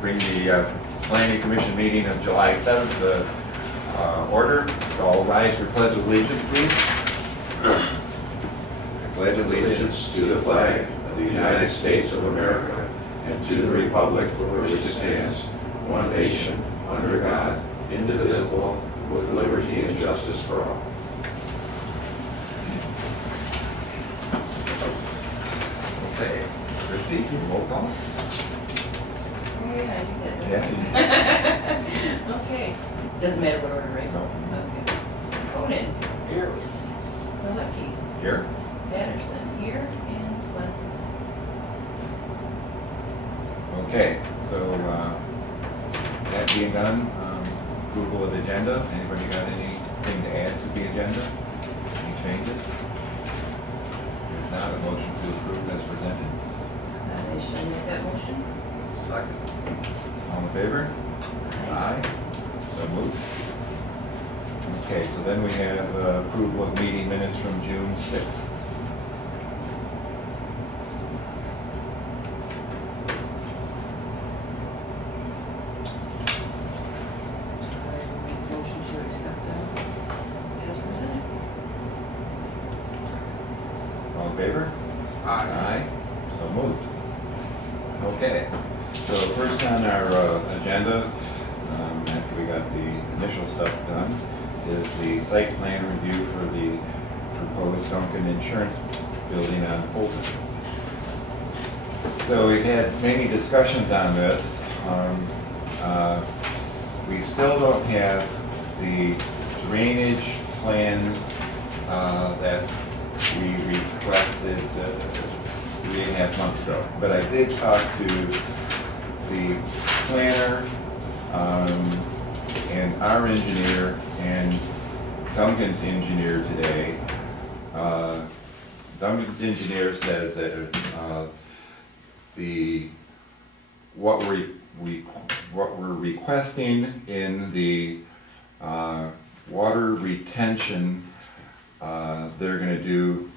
bring the Planning Commission meeting of July 7th to order. So all rise for Pledge of Allegiance, please. I pledge allegiance to the flag of the United States of America and to the republic for which it stands, one nation, under God, indivisible, with liberty and justice for all. Okay, Christie, roll call. Oh yeah, you did. Yeah. Okay. Doesn't matter what order, right? No. Okay. Conan. Here. Malecki. Here. Patterson. Here. And Swenson. Okay, so that being done, approval of the agenda. Anybody got anything to add to the agenda? Any changes? If not, a motion to approve as presented. I shall make that motion. Second. All in favor? Aye. So moved. Okay, so then we have approval of meeting minutes from June 6th. I make motion to accept that as presented. All in favor? Aye. Aye. So moved. Okay, so first on our agenda, after we got the initial stuff done, is the site plan review for the proposed Duncan Insurance building on Fulton. So we've had many discussions on this. We still don't have the drainage plans that we requested 3.5 months ago. But I did talk to the planner and our engineer and Duncan's engineer today. Duncan's engineer says that what we're requesting in the water retention, they're going to do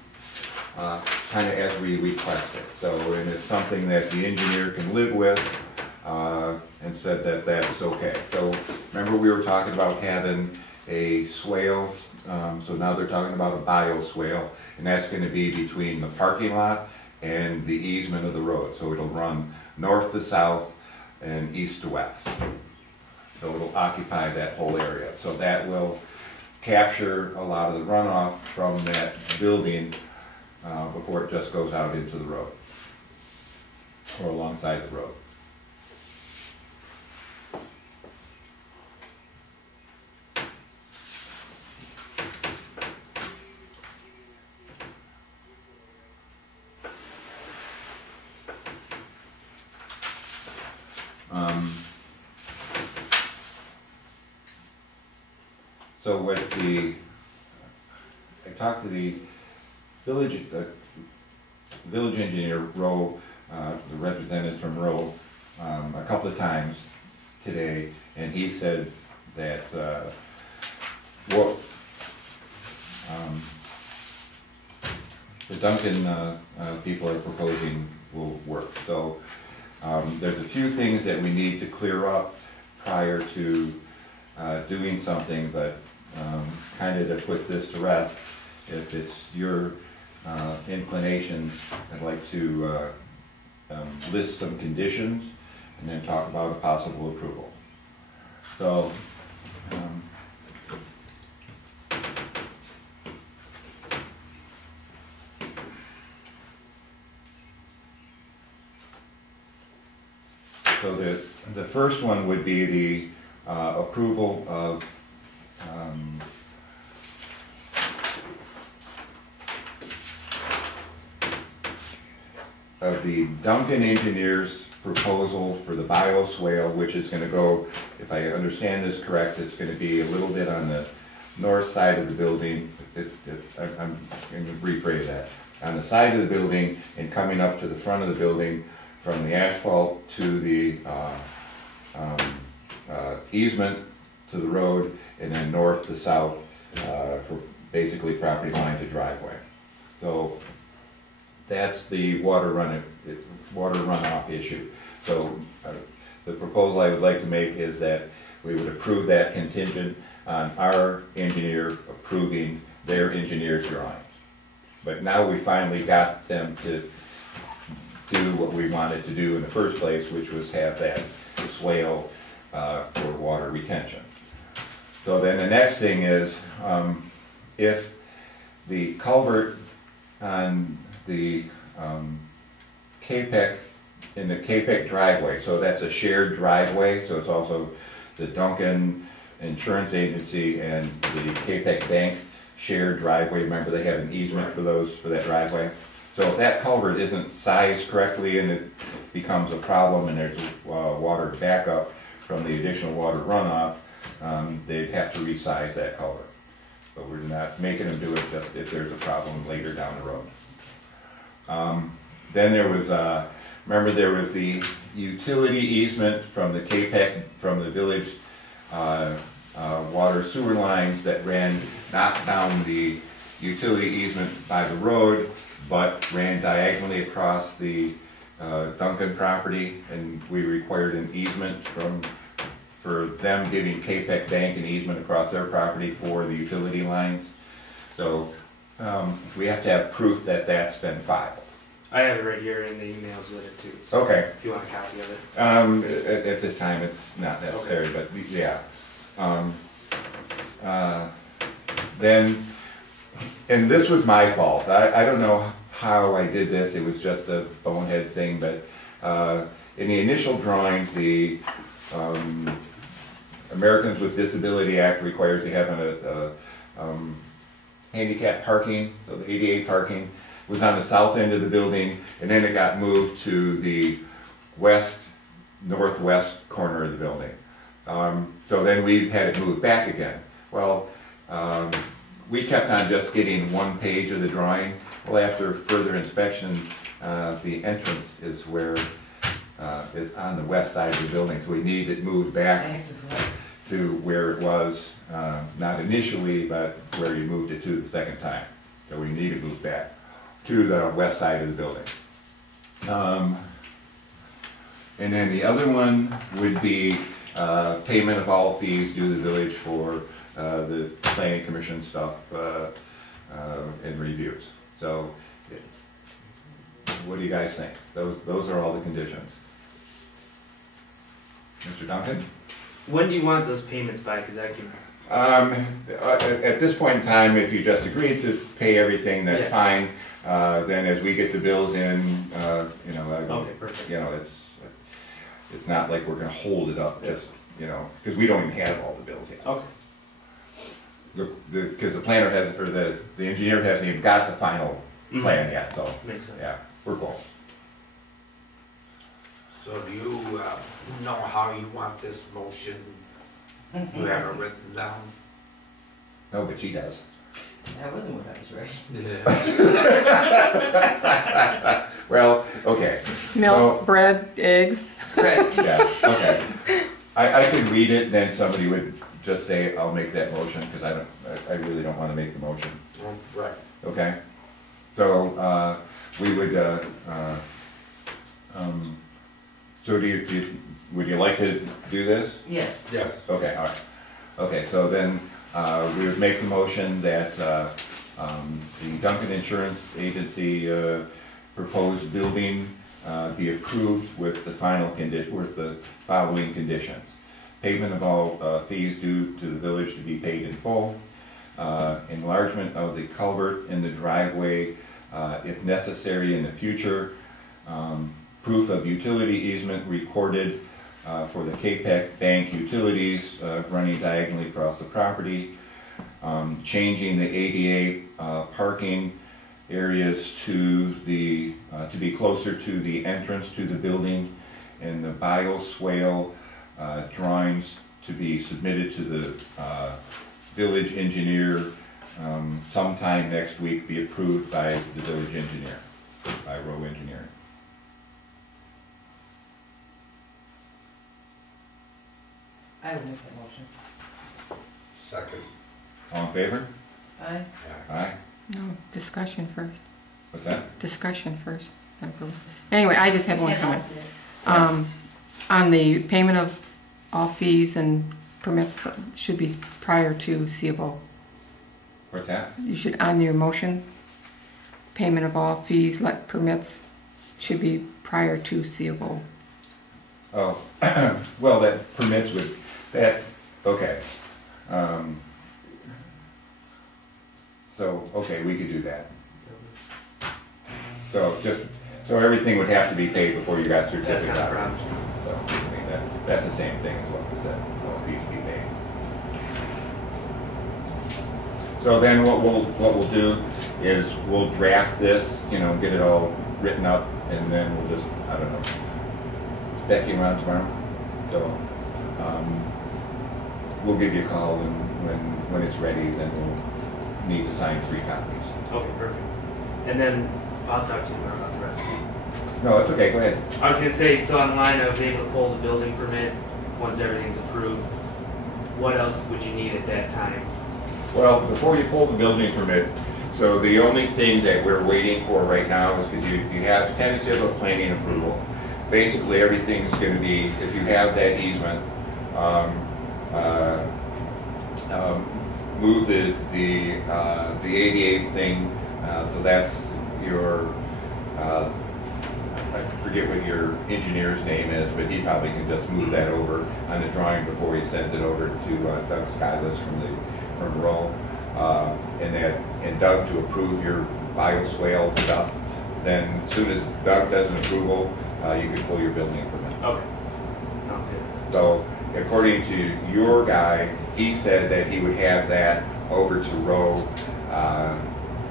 kind of as we request it. So, and it's something that the engineer can live with, and said that that's okay. So, remember we were talking about having a swale, so now they're talking about a bioswale, and that's going to be between the parking lot and the easement of the road. So it'll run north to south and east to west. So it'll occupy that whole area. So that will capture a lot of the runoff from that building before it just goes out into the road or alongside the road. So with I talked to the village engineer, Rowe, the representative from Rowe, a couple of times today, and he said that what the Duncan people are proposing will work. So there's a few things that we need to clear up prior to doing something, but kind of to put this to rest, if it's your inclination, I'd like to list some conditions and then talk about a possible approval. So, the first one would be the approval of the Duncan engineer's proposal for the bioswale, which is going to go, if I understand this correct, it's going to be a little bit on the north side of the building. I'm going to rephrase that. On the side of the building and coming up to the front of the building from the asphalt to the easement to the road, and then north to south for basically property line to driveway. So that's the water runoff issue. So the proposal I would like to make is that we would approve that contingent on our engineer approving their engineer's drawings. But now we finally got them to do what we wanted to do in the first place, which was have that swale for water retention. So then the next thing is, if the culvert on the CAPEC, in the CAPEC driveway, so that's a shared driveway, so it's also the Duncan Insurance Agency and the CAPEC Bank shared driveway. Remember, they have an easement for that driveway. So if that culvert isn't sized correctly and it becomes a problem and there's water backup from the additional water runoff, they'd have to resize that culvert. But we're not making them do it just if there's a problem later down the road. Then there was, remember there was the utility easement from the CAPEC, from the village water sewer lines that ran not down the utility easement by the road, but ran diagonally across the Duncan property, and we required an easement for them giving CAPEC Bank an easement across their property for the utility lines. So we have to have proof that that's been filed. I have it right here in the emails with it too. So okay. If you want a copy of it. At this time, it's not necessary, okay. But yeah. Then, and this was my fault. I don't know how I did this. It was just a bonehead thing, but in the initial drawings, the Americans with Disability Act requires you having a handicap parking, so the ADA parking was on the south end of the building, and then it got moved to the northwest corner of the building. So then we had it moved back again. Well, we kept on just getting one page of the drawing. Well, after further inspection, the entrance is where is on the west side of the building, so we need it moved back to where it was, not initially, but where you moved it to the second time. So we need it moved back to the west side of the building. And then the other one would be payment of all fees due to the village for the planning commission stuff and reviews. So what do you guys think? Those are all the conditions. Mr. Duncan? When do you want those payments by? Because I can... at this point in time, if you just agreed to pay everything, that's fine. Then as we get the bills in, you know, okay, perfect. You know, it's not like we're going to hold it up, just, you know, because we don't even have all the bills yet. Okay. Because the planner hasn't, or the engineer hasn't even got the final plan yet, so makes sense. Yeah, we're cool. So do you know how you want this motion? You have it written down? No, but she does. That wasn't what I was writing. Yeah. Well, okay. Milk, bread, eggs. Right. Yeah, okay. I could read it, then somebody would just say, I'll make that motion, because I really don't want to make the motion. Right. Okay? So, we would, so would you like to do this? Yes. Yes. Okay, all right. Okay, so then we would make the motion that the Duncan Insurance Agency proposed building be approved with the following conditions. Payment of all fees due to the village to be paid in full. Enlargement of the culvert in the driveway if necessary in the future. Proof of utility easement recorded for the CAPEC Bank utilities running diagonally across the property. Changing the ADA parking areas to be closer to the entrance to the building, and the bioswale drawings to be submitted to the village engineer sometime next week, be approved by the village engineer, by Rowe Engineering. I will make that motion. Second. All in favor? Aye. Aye. No, discussion first. What's that? Discussion first. I believe. Anyway, I just have one comment. On the payment of all fees and permits should be prior to CFO. What's that? You should, on your motion, payment of all fees, like permits, should be prior to CFO. Oh, well, that permits with, that's, okay. So, okay, we could do that. So everything would have to be paid before you got That's certificate not a out. problem. So, I mean, that's the same thing as what we said, all fees be paid. So then what we'll do is we'll draft this, you know, get it all written up, and then we'll just, I don't know, Becky around tomorrow? So, we'll give you a call, and when it's ready, then we'll need to sign 3 copies. Okay, perfect. And then I'll talk to you more about the rest. No, it's okay, go ahead. I was gonna say, so online I was able to pull the building permit once everything's approved. What else would you need at that time? Well, before you pull the building permit, so the only thing that we're waiting for right now is because you have tentative of planning approval. Basically, everything's going to be, if you have that easement, move the 88 thing, so that's your, I forget what your engineer's name is, but he probably can just move that over on the drawing before he sends it over to Doug Skyless from Rome, and Doug to approve your bioswale stuff. Then as soon as Doug does an approval, you can pull your building permit. Okay. Sounds good. So according to your guy, he said that he would have that over to Rowe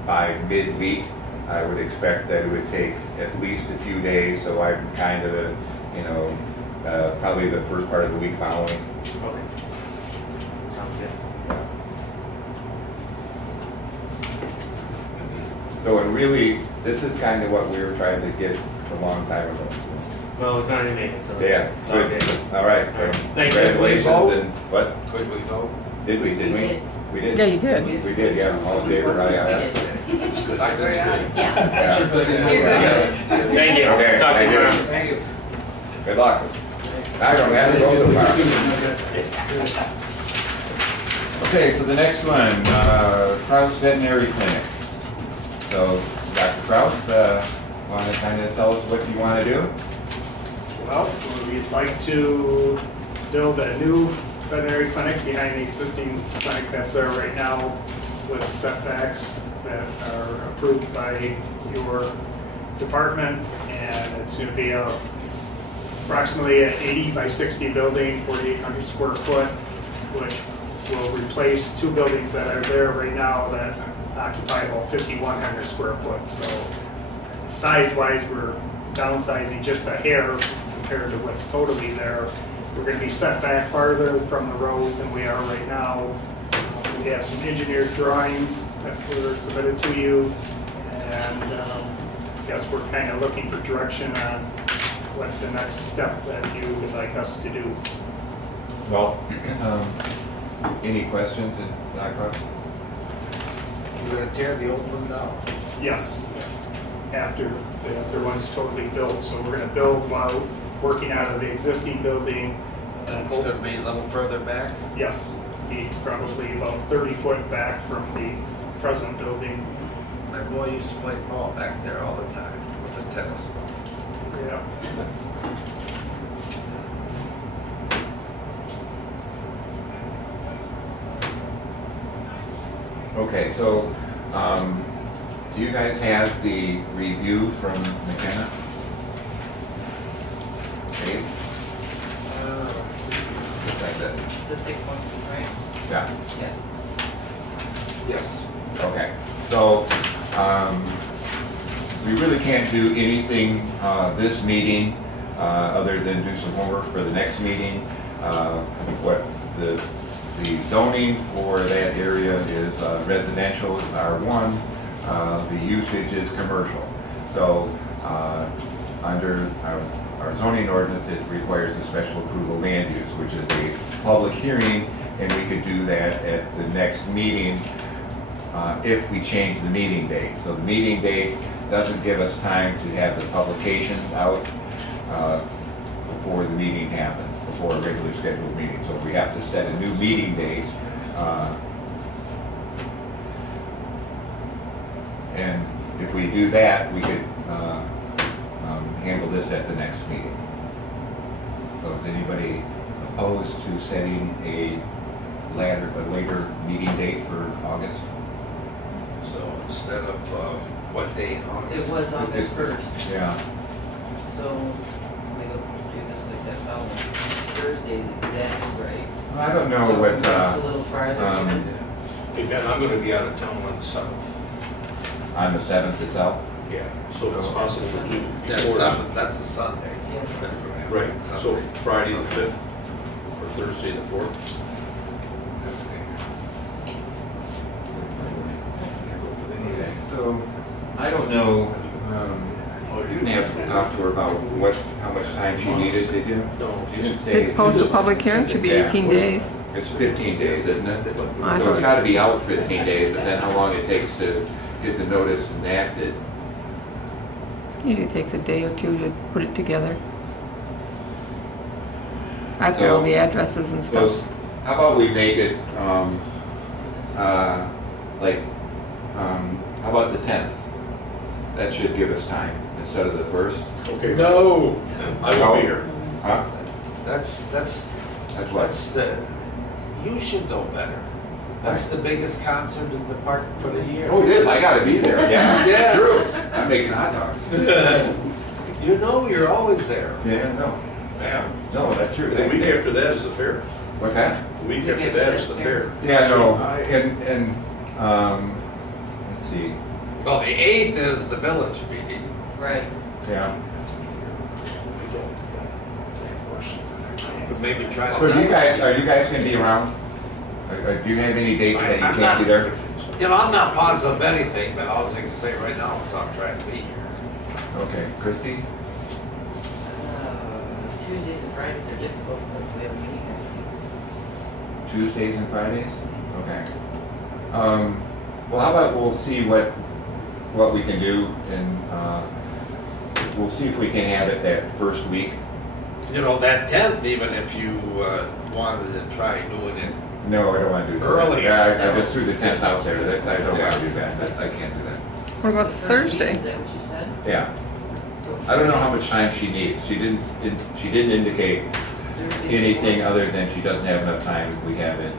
by midweek. I would expect that it would take at least a few days, so I'm kind of, you know, probably the first part of the week following. Okay. Sounds good. So and really, this is kind of what we were trying to get a long time ago. Well, we finally made it, so. Yeah, it's all good. good. All right, so Thank you. congratulations and what? Could we vote? Did we? Did We we? did. We did. Yeah, you did. We did, yeah. All in favor, aye, aye. It's good. I think Yeah. Yeah. You're good. Thank you. Okay, Talk to thank you you. tomorrow. Thank you. Good luck. I don't have to go so far. Okay, so the next one, Kraus Veterinary Clinic. So, Dr. Kraus, want to kind of tell us what you want to do? Well, we'd like to build a new veterinary clinic behind the existing clinic that's there right now with setbacks that are approved by your department. And it's going to be approximately an 80 by 60 building, 4,800 square foot, which will replace 2 buildings that are there right now that occupy about 5,100 square foot. So size-wise, we're downsizing just a hair compared to what's totally there. We're going to be set back farther from the road than we are right now. We have some engineered drawings that were submitted to you, and I guess we're kind of looking for direction on what the next step that you would like us to do. Well, any questions, Dr. We're gonna tear the old one down. Yes, after the other one's totally built. So we're going to build while working out of the existing building. And It's gonna be a little further back. yes, be probably about 30 foot back from the present building. My boy used to play ball back there all the time with the tennis ball. Yeah. Okay, so, do you guys have the review from McKenna? Dave? Let's see. Looks like that. The thick one, right? Yeah, Yeah. Yes. okay. So, we really can't do anything, this meeting, other than do some homework for the next meeting. What the zoning for that area is residential is R1, the usage is commercial. So under our zoning ordinance, it requires a special approval land use, which is a public hearing, and we could do that at the next meeting if we change the meeting date. So the meeting date doesn't give us time to have the publications out before the meeting happens, before a regular scheduled meeting. So we have to set a new meeting date. And if we do that, we could handle this at the next meeting. So is anybody opposed to setting a later meeting date for August? So instead of, what day in August? It was August 1st, Yeah. so we go do this like that following Thursday, exactly right. I don't know So what, it's a little farther even. Hey Ben, I'm gonna be out of town on the 7th. on the 7th itself? Yeah. So if it's possible to do That's before. Sunday, that's a Sunday. Yeah. Right, so Friday the 5th or Thursday the 4th. Okay, so, I don't know, you didn't have to talk to her about how much time she needed, did you? No, You didn't say. Did post a public hearing, should be Yeah. 18 days. It's 15 days, isn't it? I So thought- it's gotta be out 15 days, but then how long it takes to get the notice enacted? Usually takes a day or two to put it together. I've got all So- the addresses and So, stuff. how about we make it, how about the 10th? That should give us time, instead of the 1st. Okay. No, I won't be here. Huh? that's, That's what? you should know better. That's the biggest concert in the park for the year. Oh, it is, I gotta be there, yeah. Yeah. True, I'm making hot dogs. You know, you're always there. Yeah, no, yeah, no, that's true. The week after that is the fair. What's that? The week after that is the fair. Yeah, no, let's see, Well, the 8th is the village meeting. Right. yeah. But maybe try to. So are you guys gonna be around? Do you have any dates that you can't be there? You know, I'm not positive of anything, but all I can say right now is I'm trying to be here. Okay, Christie? Tuesdays and Fridays are difficult, but we have a meeting. Tuesdays and Fridays? Okay. Well, how about we'll see what we can do, and we'll see if we can have it that first week. You know, that 10th, even if you wanted to try doing it. No, I don't want to do that. Earlier. Yeah, I just threw the 10th out there. I don't want to do that. I can't do that. What about The first Thursday? meeting, Is that what you said? Yeah. So I don't know how much time she needs. She didn't indicate Thursday, anything other than she doesn't have enough time. We have it.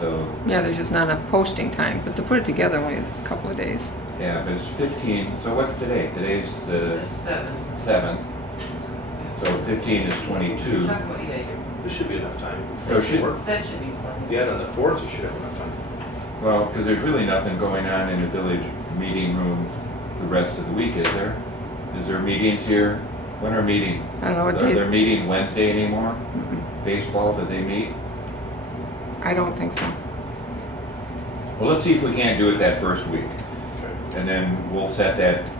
So, Yeah, there's just not enough posting time, but to put it together only a couple of days. yeah, but it's 15. So what's today? Today's the It's the 7th. 7th. So 15 is We're 22. talking about, yeah, There should be enough time. So should- that should be fun. Yeah, on the 4th you should have enough time. Well, because there's really nothing going on in the village meeting room the rest of the week, is there? Is there meetings here? When are meetings? I don't know what Are day. they meeting Wednesday anymore? Baseball, do they meet? I don't think so. Well, let's see if we can't do it that first week. Okay. And then we'll set that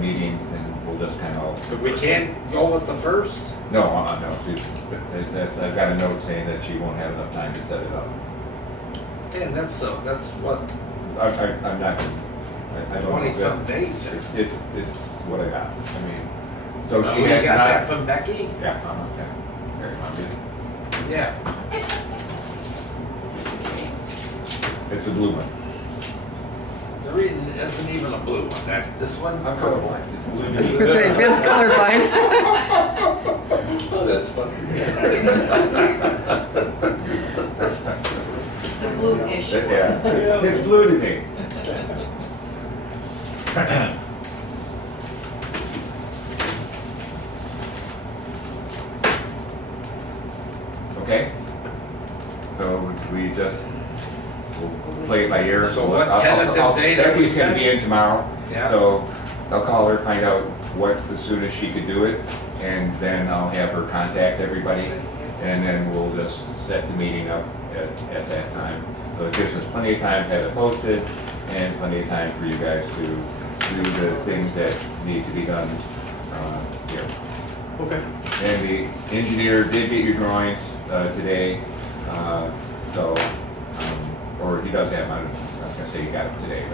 meeting and we'll just kind of, But we can't go with the 1st? no, no. I've got a note saying that she won't have enough time to set it up. And that's what, I'm not, I don't know. 20-some days. It's what I got. I mean, so Well, she you had got that not. from Becky? Yeah, okay. Very much. Yeah. It's a blue one. The reading isn't even a blue one. This one? I'm colorblind. It's blue to I was me. gonna say, Ben's colorblind. Oh, that's funny. The blue-ish. Yeah, it's blue to me. Okay? So we just, we'll play it by ear. So what tentative date are we Becky's gonna be setting? in tomorrow. Yeah. So I'll call her, find out what's the soonest she could do it, and then I'll have her contact everybody, and then we'll just set the meeting up at that time. So it gives us plenty of time to have it posted, and plenty of time for you guys to do the things that need to be done here. Okay. And the engineer did get your drawings today, or he does have them, I was gonna say he got them today,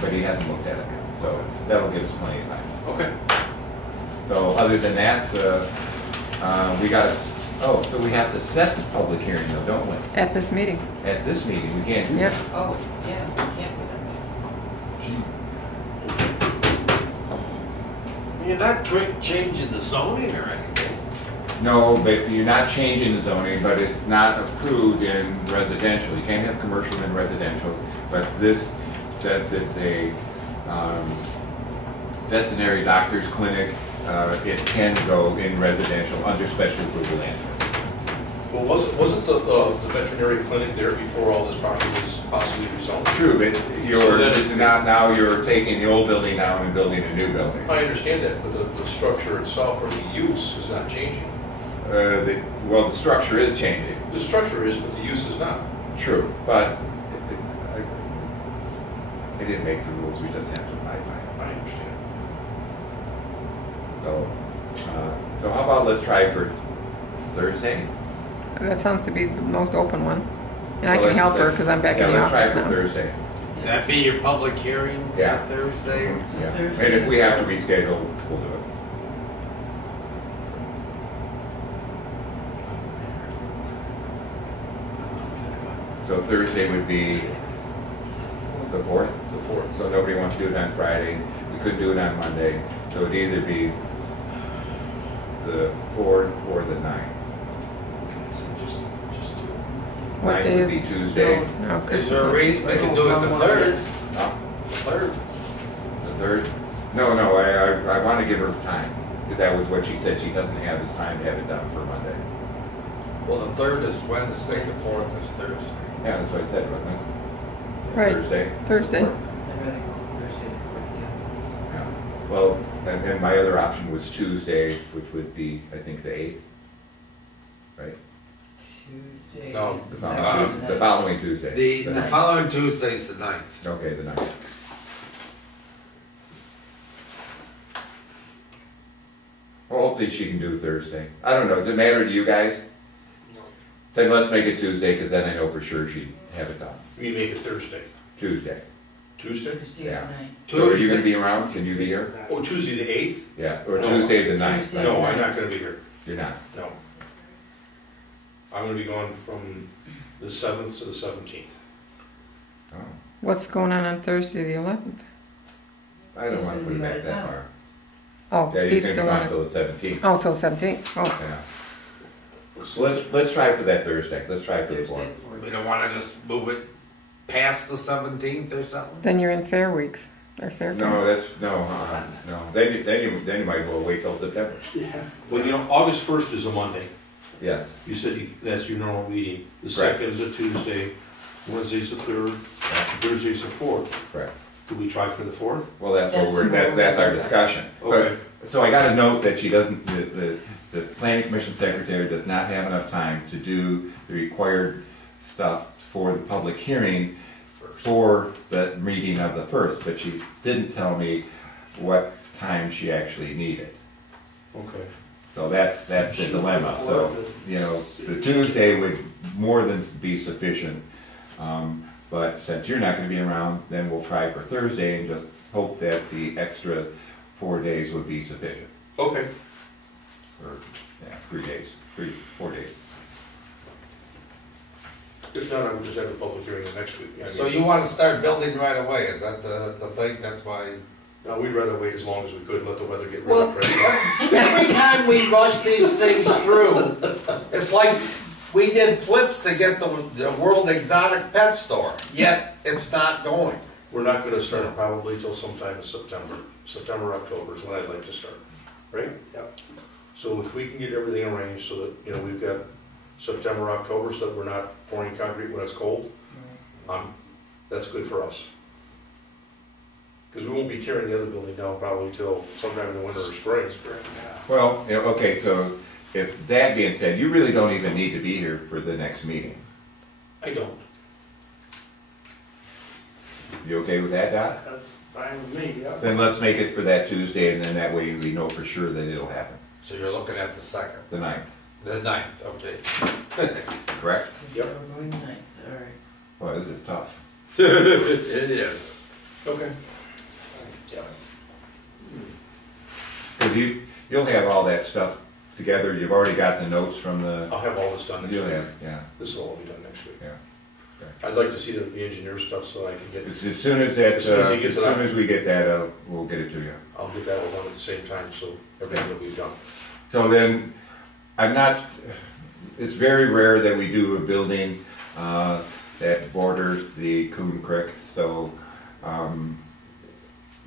but he hasn't looked at them yet, so that'll give us plenty of time. Okay. So other than that, We gotta, oh, so we have to set the public hearing though, don't we? At this meeting. At this meeting, we can't do Yep. that. Oh, yeah, we can't. You're not changing the zoning or anything. No, but you're not changing the zoning, but it's not approved in residential. You can't have commercial in residential, but this, since it's a veterinary doctor's clinic, it can go in residential under special approval land. Well, wasn't the veterinary clinic there before all this property was possibly rezoned? True, but So then- now you're taking the old building down and building a new building. I understand that, but the structure itself or the use is not changing. Well, the structure is changing. The structure is, but the use is not. True, but they didn't make the rules, we just have to abide by them. I understand. So how about let's try for Thursday? That sounds to be the most open one. And I Well, can help her because I'm back in the Yeah, let's try office for now. Thursday. That'd be your public hearing Yeah. that Thursday? Yeah, Thursday. and if we have to reschedule, we'll do it. So Thursday would be the 4th? The fourth. So nobody wants to do it on Friday. We couldn't do it on Monday. So it'd either be the 4th or the 9th. So just do it. What 9th day would be Tuesday. No, Is there a reason, we can do it the third? Huh? Third. The 3rd? No, I want to give her time, because that was what she said. She doesn't have this time to have it done for Monday. Well, the third is Wednesday, the fourth is Thursday. Yeah, that's what I said, wasn't it? Right. Thursday? Thursday. I'd rather go Thursday the fourth, yeah. Yeah. Well, and my other option was Tuesday, which would be, I think, the 8th, right? Tuesday No, is the The second. following, the following Tuesday. The ninth. following Tuesday's the 9th. Okay, the 9th. Well, hopefully she can do Thursday. I don't know, does it matter to you guys? Then let's make it Tuesday, because then I know for sure she'd have it done. We make it Thursday. Tuesday. Tuesday? Tuesday Yeah. at night. So are you gonna be around? Can you be here? Oh, Tuesday the 8th? Yeah, or No. Tuesday the 9th? Tuesday. No, I'm not gonna be here. You're not? No. I'm gonna be gone from the 7th to the 17th. Oh, What's going on Thursday, the 11th? I don't want to put it back that far. Oh, Yeah, you're Steve's gonna be still gone on it. until the 17th. Oh, till 17th. Oh, Yeah. So let's try for that Thursday. Let's try for the Thursday 4th. the fourth. We don't wanna just move it past the 17th or something? then you're in Fair Weeks, or Fair. No, that's, no. Then you might as well wait till September. Well, you know, August 1st is a Monday. Yes, You said that's your normal meeting. The Correct. 2nd is a Tuesday, Wednesday's the 3rd, Thursday's the 4th. correct. Do we try for the 4th? Well, that's what That's that's our discussion. Okay. But, so I got a note that she doesn't, the planning commission secretary does not have enough time to do the required stuff for the public hearing for the meeting of the 1st, but she didn't tell me what time she actually needed. Okay. So that's the dilemma. So, you know, the Tuesday would more than be sufficient. But since you're not gonna be around, then we'll try for Thursday and just hope that the extra 4 days would be sufficient. Okay. Or, yeah, 4 days. If not, I would just have the public hearing the next week. I mean, So you wanna start building right away, is that the thing, that's why? No, we'd rather wait as long as we could and let the weather get Well, really crazy. every time we rush these things through, it's like we did flips to get the World Exotic Pet Store, yet it's not going. We're not gonna start probably till sometime in September. September, October is when I'd like to start, right? Yep. So if we can get everything arranged so that, you know, we've got September, October, so that we're not pouring concrete when it's cold, that's good for us. Because we won't be tearing the other building down probably till sometime in the winter or spring. Well, yeah, okay, so if that being said, you really don't even need to be here for the next meeting. I don't. You okay with that, Dot? That's fine with me, yeah. Then let's make it for that Tuesday, and then that way we know for sure that it'll happen, So you're looking at the 2nd, the 9th, the 9th, okay. correct? Yep. We're going ninth, all right. Well, this is tough. It is. Okay. Because you'll have all that stuff together, you've already got the notes from the. I'll have all this done next You'll week. have, yeah, This will all be done next week. yeah. I'd like to see the engineer stuff so I can get, As soon as that, As soon as he as gets it soon out. as we get that, we'll get it to you. I'll get that all done at the same time, so everything will be done. So then, it's very rare that we do a building that borders the Coon Creek, so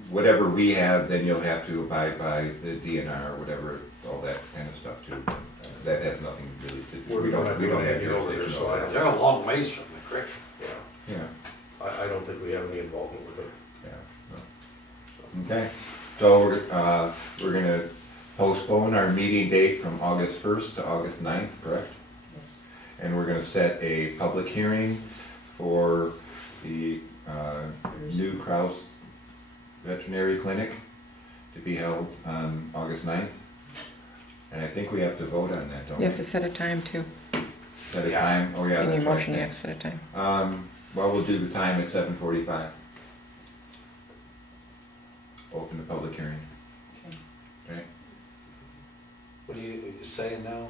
whatever we have, then you'll have to abide by the DNR or whatever, all that kind of stuff too. That has nothing really to do. We don't have anything over there, jurisdiction so over I that. They're a long ways from the creek. Yeah, Yeah, I don't think we have any involvement with it. yeah. Okay, so we're gonna postpone our meeting date from August 1st to August 9th, correct? And we're gonna set a public hearing for the new Kraus Veterinary Clinic to be held on August 9th. And I think we have to vote on that, don't we? You have to set a time too. Set a Yeah. time? Oh, yeah. In your that's right. motion, you have to set a time. Well, we'll do the time at 7:45. Open the public hearing. Okay. What are you saying now?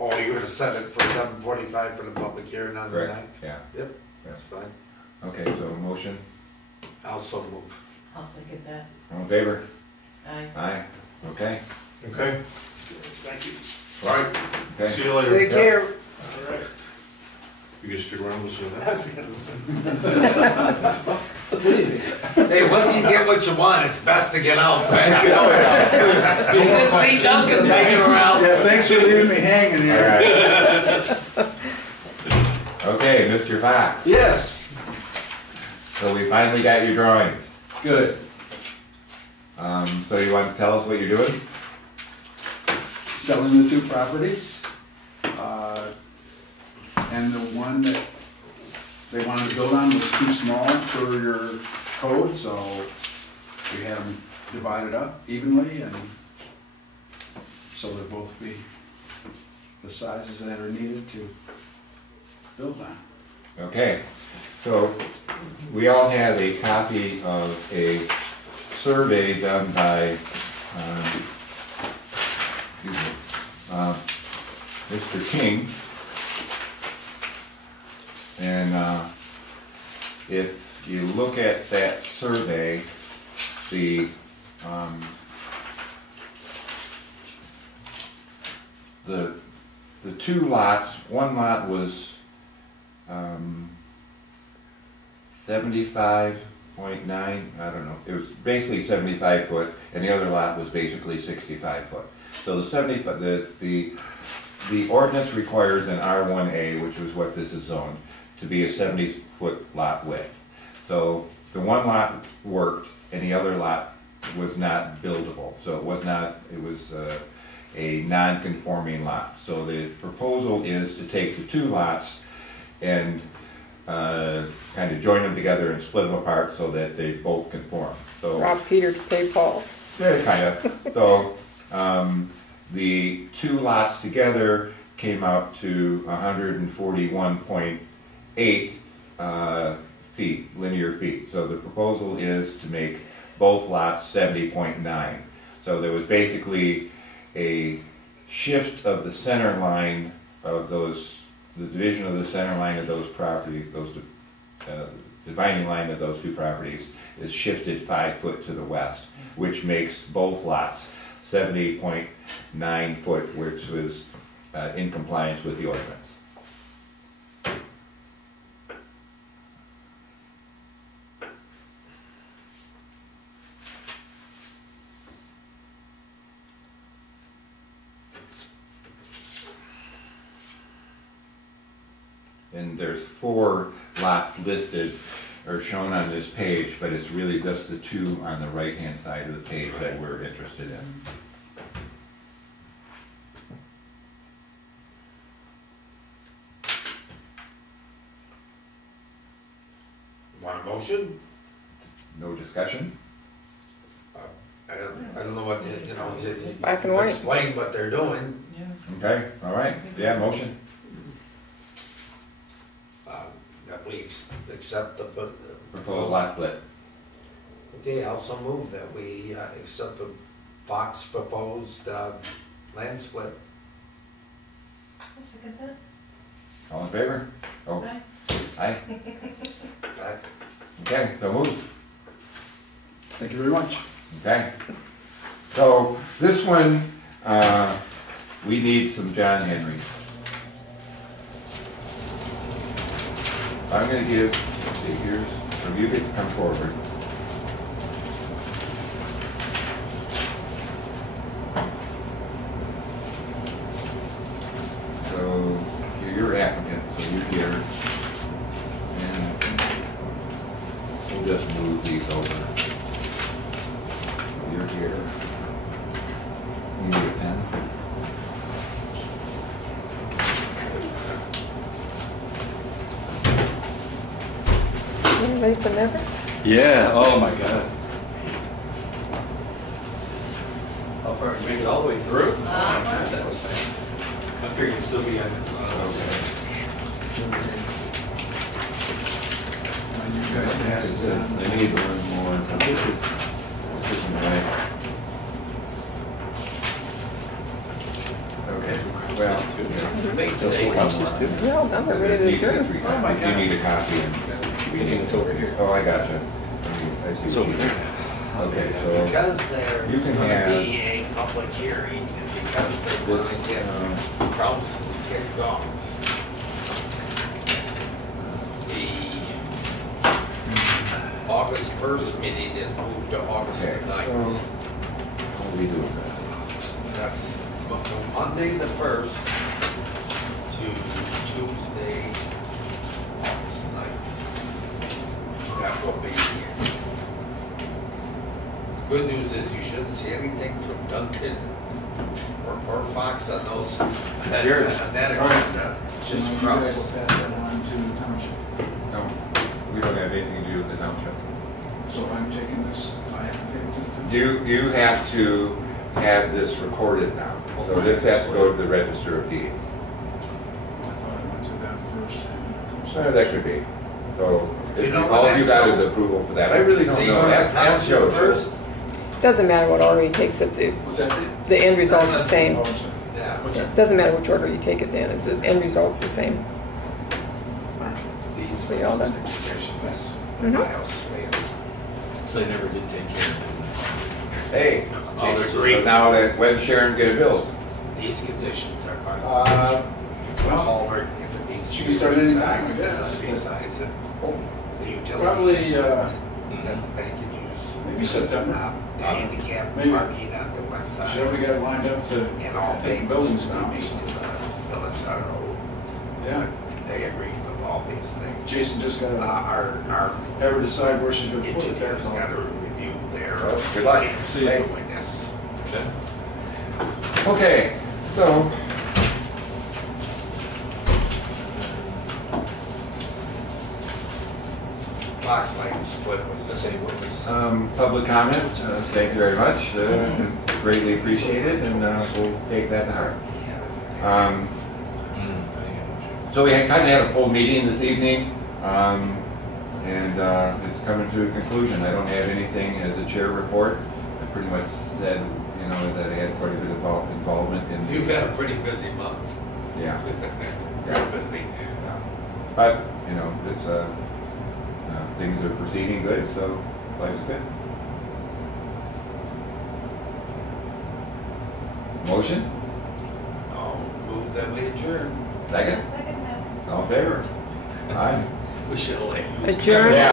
Oh, you're gonna set it for 7:45 for the public hearing on the Correct, ninth? yeah. Yep, that's fine. Okay, so motion, I'll so move. I'll second that. all in favor? Aye. Aye, okay, Okay, Thank you. all right, okay. see you later. Take care. All right. You can stick around and listen to I that? was gonna listen. Hey, once you get what you want, it's best to get out fast. You didn't see Duncan's hanging around. Yeah, thanks for leaving me hanging All here. right. Okay, Mr. Fox, Yes, so we finally got your drawings. good. So you want to tell us what you're doing? Selling the two properties. And the one that they wanted to build on was too small for your code, so we had them divided up evenly and so they'll both be the sizes that are needed to build on. Okay, so we all have a copy of a survey done by Mr. King. And if you look at that survey, the two lots, one lot was 75.9, I don't know, it was basically 75 foot, and the other lot was basically 65 foot. So the 75, the ordinance requires an R1A, which was what this is zoned, to be a 70-foot lot width. So the one lot worked, and the other lot was not buildable. So it was a non-conforming lot. So the proposal is to take the two lots and kind of join them together and split them apart so that they both conform. So Rob Peter to pay Paul. yeah, kind of. So the two lots together came out to 141.8 feet, linear feet. So the proposal is to make both lots 70.9. So there was basically a shift of the center line of those, the division of the center line of those properties, dividing line of those two properties is shifted 5 foot to the west, which makes both lots 70.9 foot, which was in compliance with the ordinance. And there's 4 lots listed or shown on this page, but it's really just the 2 on the right-hand side of the page that we're interested in. Want a motion? No discussion? I don't know what, you Black and white. explain what they're doing. Yeah. Okay, all right, yeah, motion. That we accept the, Proposed lot split. okay, I also move that we accept the Fox proposed land split. I'll second that. All in favor? Oh, Aye. aye. Okay, so moved. Thank you very much. Okay. So this one, we need some John Henrys. I'm gonna give, let's see, here's, so you get to come forward. So you're your applicant, so you're here. And we'll just move these over. You're here. You need a pen? Ready for never? Yeah, oh my god. How far, you make it all the way through? Oh my god, that was fast. I figured you'd still be on it. You guys pass this down. I need one more. This is right. Okay, well, Houses too? No, I'm not ready to adjourn. oh my God. You need a copy. It's over here. Oh, I got you. I see It's what over you here. mean. Okay, so Because there's You can gonna have- be a public hearing, and because they're this, gonna get Trouse's kicked off. The August 1st meeting is moved to August okay, so 9th. how are we doing that? That's from Monday the 1st to Tuesday, August 9th. That will be here. Good news is you shouldn't see anything from Duncan or Fox on those. Yours. On that All right. agenda. It's just You guys will Kraus. pass that on to the township. No, we don't have anything to do with the township. So I'm taking this, I have to take it to the township. You have to have this recorded now. So this has to go to the Register of Deeds. I thought I went to them first. So that could be. So You know all what you that got is told- approval for that. I really don't So you know. go to That's the township Joe. first? Doesn't matter what order you takes it, What's that? the end result's the same. Oh, sorry. Yeah. What's that? Doesn't matter which order you take it, Dan, the end result's the same. These So you all done? expressions, Mhm. Miles Smith. So they never did take care of it. Hey, Oh, this so was- now that when Sharon get a bill? These conditions are part of the Well, culvert, if it needs to she be can start anytime, I resized, guess. resize it. The utility. Probably, that the bank can use. maybe September. The handicap Maybe. parking on the west side. She already got it lined up to And all take payments buildings will now. be to so- the village road. Yeah, They agreed with all these things. Jason just got to Our ever decide where she's gonna put it, engineers that's all. got to review their. Well, good luck. plans See you. for doing this. Okay. Okay, so. Box Lane split was the same as. Public comment, thank you very much, greatly appreciated, and we'll take that to heart. So we kind of had a full meeting this evening, and it's coming to a conclusion. I don't have anything as a chair report. I pretty much said, you know, that I had quite a bit of involvement in. You've had a pretty busy month. Yeah. Very busy. Yeah. But, you know, it's, things are proceeding good, so life's good. Motion? I'll move that we adjourn. Second? Second that. All in favor? Aye. We should have let you. Adjourn.